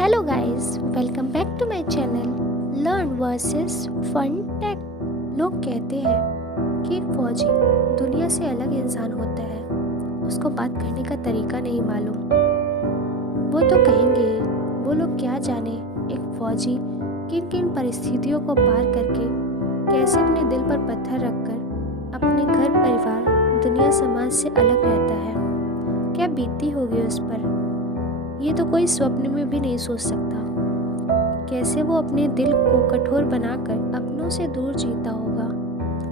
Hello guys, welcome back to my channel learn versus fun tech. लोग कहते हैं कि एक फौजी दुनिया से अलग इंसान होता है, उसको बात करने का तरीका नहीं मालूम। वो तो कहेंगे, वो लोग क्या जाने एक फौजी किन किन परिस्थितियों को पार करके कैसे अपने दिल पर पत्थर रखकर अपने घर परिवार दुनिया समाज से अलग रहता है। क्या बीती होगी उस पर, ये तो कोई स्वप्न में भी नहीं सोच सकता। कैसे वो अपने दिल को कठोर बनाकर अपनों से दूर जीता होगा।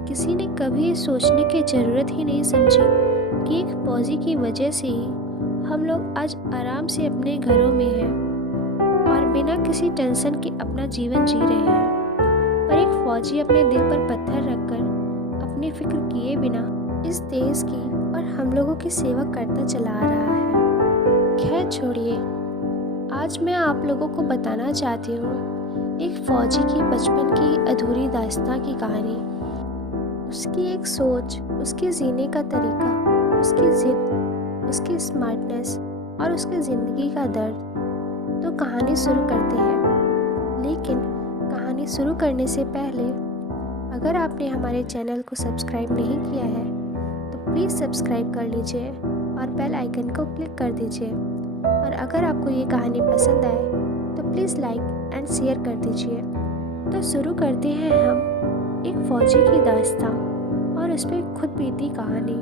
किसी ने कभी सोचने की ज़रूरत ही नहीं समझी कि एक फौजी की वजह से ही हम लोग आज आराम से अपने घरों में हैं और बिना किसी टेंशन के अपना जीवन जी रहे हैं। पर एक फौजी अपने दिल पर पत्थर रखकर अपनी फिक्र किए बिना इस देश की और हम लोगों की सेवा करता चला आ रहा है। खैर छोड़िए, आज मैं आप लोगों को बताना चाहती हूँ एक फौजी की बचपन की अधूरी दास्तां की कहानी। उसकी एक सोच, उसके जीने का तरीका, उसकी जिद, उसकी स्मार्टनेस और उसकी ज़िंदगी का दर्द। तो कहानी शुरू करते हैं। लेकिन कहानी शुरू करने से पहले अगर आपने हमारे चैनल को सब्सक्राइब नहीं किया है तो प्लीज़ सब्सक्राइब कर लीजिए और बेल आइकन को क्लिक कर दीजिए। और अगर आपको ये कहानी पसंद आए तो प्लीज़ लाइक एंड शेयर कर दीजिए। तो शुरू करते हैं हम एक फ़ौजी की दास्तां और उस पर खुद बीती कहानी।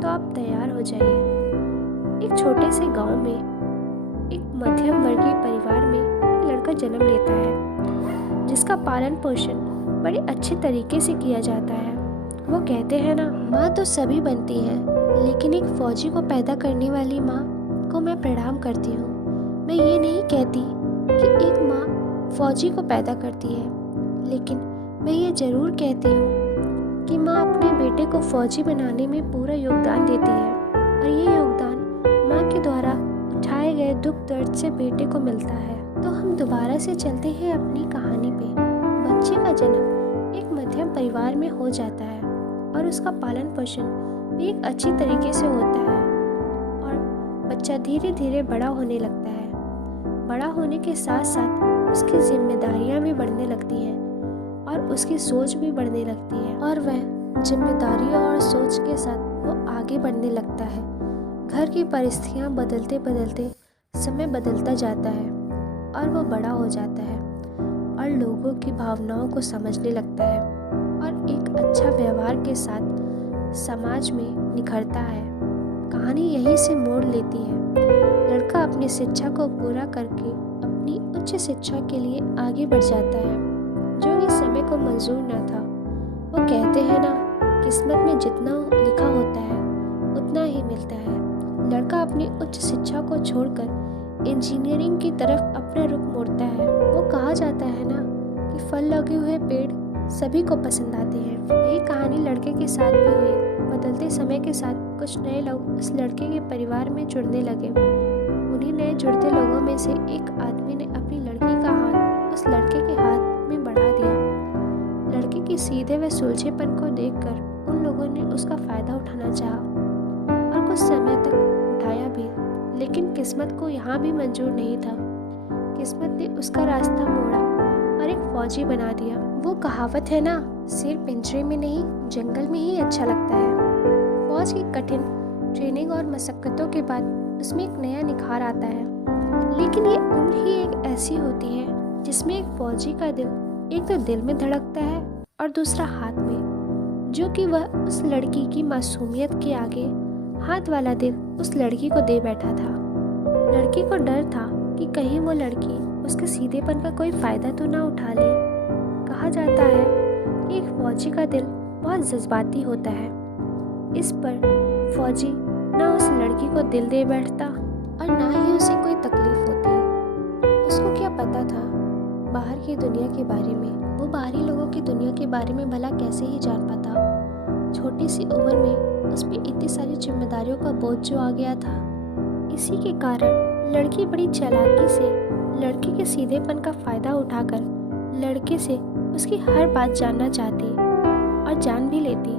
तो आप तैयार हो जाइए। एक छोटे से गांव में एक मध्यम वर्गीय परिवार में एक लड़का जन्म लेता है जिसका पालन पोषण बड़े अच्छे तरीके से किया जाता है। वो कहते हैं ना, माँ तो सभी बनती है, लेकिन एक फौजी को पैदा करने वाली माँ को मैं प्रणाम करती हूँ। मैं ये नहीं कहती कि एक माँ फौजी को पैदा करती है, लेकिन मैं ये ज़रूर कहती हूँ कि माँ अपने बेटे को फौजी बनाने में पूरा योगदान देती है और ये योगदान माँ के द्वारा उठाए गए दुख दर्द से बेटे को मिलता है। तो हम दोबारा से चलते हैं अपनी कहानी पे। बच्चे का जन्म एक मध्यम परिवार में हो जाता है और उसका पालन पोषण भी एक अच्छी तरीके से होता है और बच्चा धीरे धीरे बड़ा होने लगता है। बड़ा होने के साथ साथ उसकी जिम्मेदारियां भी बढ़ने लगती हैं और उसकी सोच भी बढ़ने लगती है और वह जिम्मेदारियों और सोच के साथ वो आगे बढ़ने लगता है। घर की परिस्थितियां बदलते बदलते समय बदलता जाता है और वो बड़ा हो जाता है और लोगों की भावनाओं को समझने लगता है और एक अच्छा व्यवहार के साथ समाज में निखरता है। कहानी यहीं से मोड़ लेती है। लड़का अपनी शिक्षा को पूरा करके अपनी उच्च शिक्षा के लिए आगे बढ़ जाता है, जो कि समय को मंजूर न था। वो कहते हैं ना, किस्मत में जितना लिखा होता है उतना ही मिलता है। लड़का अपनी उच्च शिक्षा को छोड़कर इंजीनियरिंग की तरफ अपना रुख मोड़ता है। वो कहा जाता है ना कि फल लगे हुए पेड़ सभी को पसंद आते हैं। यही कहानी लड़के के साथ भी हुई। बदलते समय के साथ कुछ नए लोग उस लड़के के परिवार में जुड़ने लगे। उन्हीं नए जुड़ते लोगों में से एक आदमी ने अपनी लड़की का हाथ उस लड़के के हाथ में बढ़ा दिया। लड़के के सीधे व सुलझेपन को देखकर उन लोगों ने उसका फ़ायदा उठाना चाहा और कुछ समय तक उठाया भी, लेकिन किस्मत को यहाँ भी मंजूर नहीं था। किस्मत ने उसका रास्ता मोड़ा और एक फौजी बना दिया। वो कहावत है ना, शेर पिंजरे में नहीं जंगल में ही अच्छा लगता है। फौज की कठिन ट्रेनिंग और मशक्क़तों के बाद उसमें एक नया निखार आता है। लेकिन ये उम्र ही एक ऐसी होती है जिसमें एक फौजी का दिल एक तो दिल में धड़कता है और दूसरा हाथ में, जो कि वह उस लड़की की मासूमियत के आगे हाथ वाला दिल उस लड़की को दे बैठा था। लड़की को डर था कि कहीं वो लड़की उसके सीधेपन का कोई फ़ायदा तो ना उठा ले। कहा जाता है कि एक फौजी का दिल बहुत जज्बाती होता है। इस पर फौजी ना उस लड़की को दिल दे बैठता और ना ही उसे कोई तकलीफ होती। उसको क्या पता था बाहर की दुनिया के बारे में। वो बाहरी लोगों की दुनिया के बारे में भला कैसे ही जान पाता। छोटी सी उम्र में उस पर इतनी सारी जिम्मेदारियों का बोझ जो आ गया था। इसी के कारण लड़की बड़ी चालाकी से लड़के के सीधेपन का फ़ायदा उठाकर लड़के से उसकी हर बात जानना चाहती और जान भी लेती,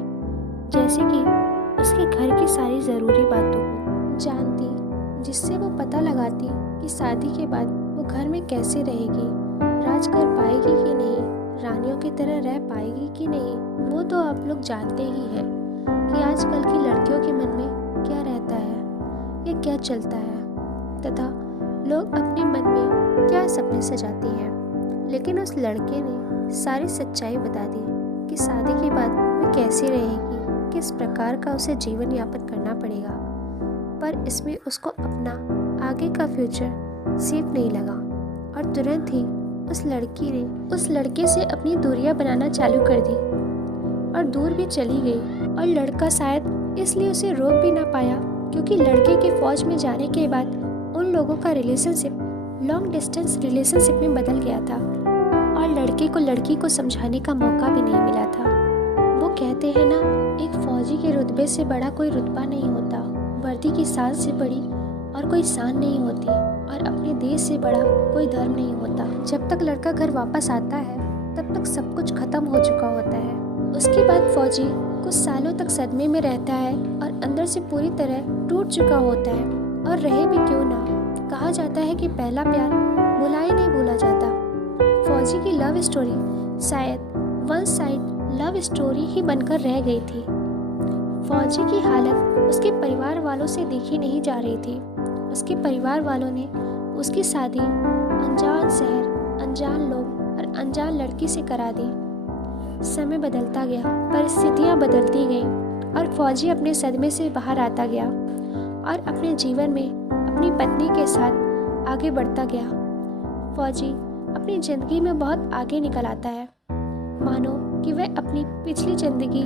जैसे कि उसके घर की सारी ज़रूरी बातों को जानती, जिससे वो पता लगाती कि शादी के बाद वो वो घर में कैसे रहेगी, राज कर पाएगी कि नहीं, रानियों की तरह रह पाएगी कि नहीं, वो तो आप लोग जानते ही हैं कि आजकल की लड़कियों के मन में क्या रहता है या क्या चलता है, तथा लोग अपने मन में क्या सपने सजाती हैं। लेकिन उस लड़के ने सारी सच्चाई बता दी कि शादी के बाद वह कैसे रहेगी, किस प्रकार का उसे जीवन यापन करना पड़ेगा। पर इसमें उसको अपना आगे का फ्यूचर सेफ नहीं लगा और तुरंत ही उस लड़की ने उस लड़के से अपनी दूरियां बनाना चालू कर दी और दूर भी चली गई। और लड़का शायद इसलिए उसे रोक भी ना पाया क्योंकि लड़के के फौज में जाने के बाद उन लोगों का रिलेशनशिप लॉन्ग डिस्टेंस रिलेशनशिप में बदल गया था और लड़के को लड़की को समझाने का मौका भी नहीं मिला था। वो कहते हैं ना, एक फौजी के रुतबे से बड़ा कोई रुतबा नहीं होता, वर्दी की शान से बड़ी और कोई शान नहीं होती और अपने देश से बड़ा कोई धर्म नहीं होता। जब तक लड़का घर वापस आता है तब तक सब कुछ खत्म हो चुका होता है। उसके बाद फौजी कुछ सालों तक सदमे में रहता है और अंदर से पूरी तरह टूट चुका होता है। और रहे भी क्यों ना, कहा जाता है कि पहला प्यार भुलाए नहीं भूला जाता। फौजी की लव स्टोरी शायद वन साइड लव स्टोरी ही बनकर रह गई थी। फौजी की हालत उसके परिवार वालों से देखी नहीं जा रही थी। उसके परिवार वालों ने उसकी शादी अनजान शहर, अनजान लोग और अनजान लड़की से करा दी। समय बदलता गया, परिस्थितियां बदलती गईं और फौजी अपने सदमे से बाहर आता गया और अपने जीवन में अपनी पत्नी के साथ आगे बढ़ता गया। फौजी अपनी ज़िंदगी में बहुत आगे निकल आता है, मानो कि वह अपनी पिछली ज़िंदगी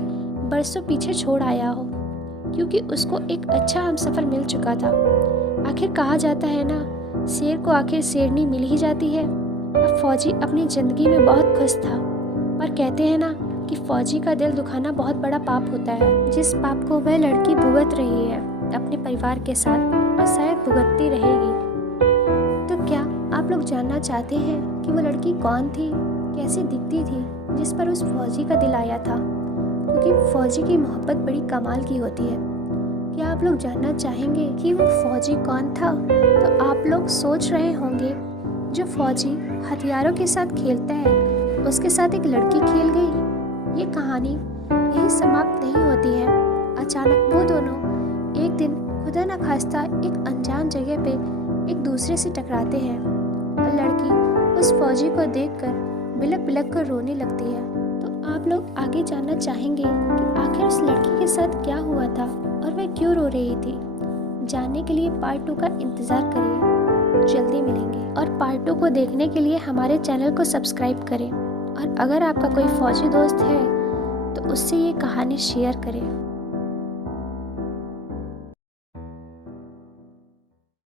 बरसों पीछे छोड़ आया हो, क्योंकि उसको एक अच्छा हमसफ़र मिल चुका था। आखिर कहा जाता है ना, शेर को आखिर शेरनी मिल ही जाती है। अब फौजी अपनी ज़िंदगी में बहुत खुश था और कहते हैं ना कि फौजी का दिल दुखाना बहुत बड़ा पाप होता है, जिस पाप को वह लड़की भुगत रही है अपने परिवार के साथ और शायद भुगतती रहेगी। तो क्या आप लोग जानना चाहते हैं कि वो लड़की कौन थी, कैसी दिखती थी जिस पर उस फौजी का दिल आया था? क्योंकि फौजी की मोहब्बत बड़ी कमाल की होती है। क्या आप लोग जानना चाहेंगे कि वो फौजी कौन था? तो आप लोग सोच रहे होंगे, जो फौजी हथियारों के साथ खेलता है उसके साथ एक लड़की खेल गई। ये कहानी यही समाप्त नहीं होती है। अचानक वो दोनों एक दिन खुदा न खास्ता एक अनजान जगह पे एक दूसरे से टकराते हैं और लड़की उस फौजी को देखकर बिलक बिलक कर रोने लगती है। तो आप लोग आगे जानना चाहेंगे कि आखिर उस लड़की के साथ क्या हुआ था और वह क्यों रो रही थी। जानने के लिए पार्ट 2 का इंतज़ार करिए, जल्दी मिलेंगे। और पार्ट 2 को देखने के लिए हमारे चैनल को सब्सक्राइब करें और अगर आपका कोई फौजी दोस्त है तो उससे ये कहानी शेयर करें।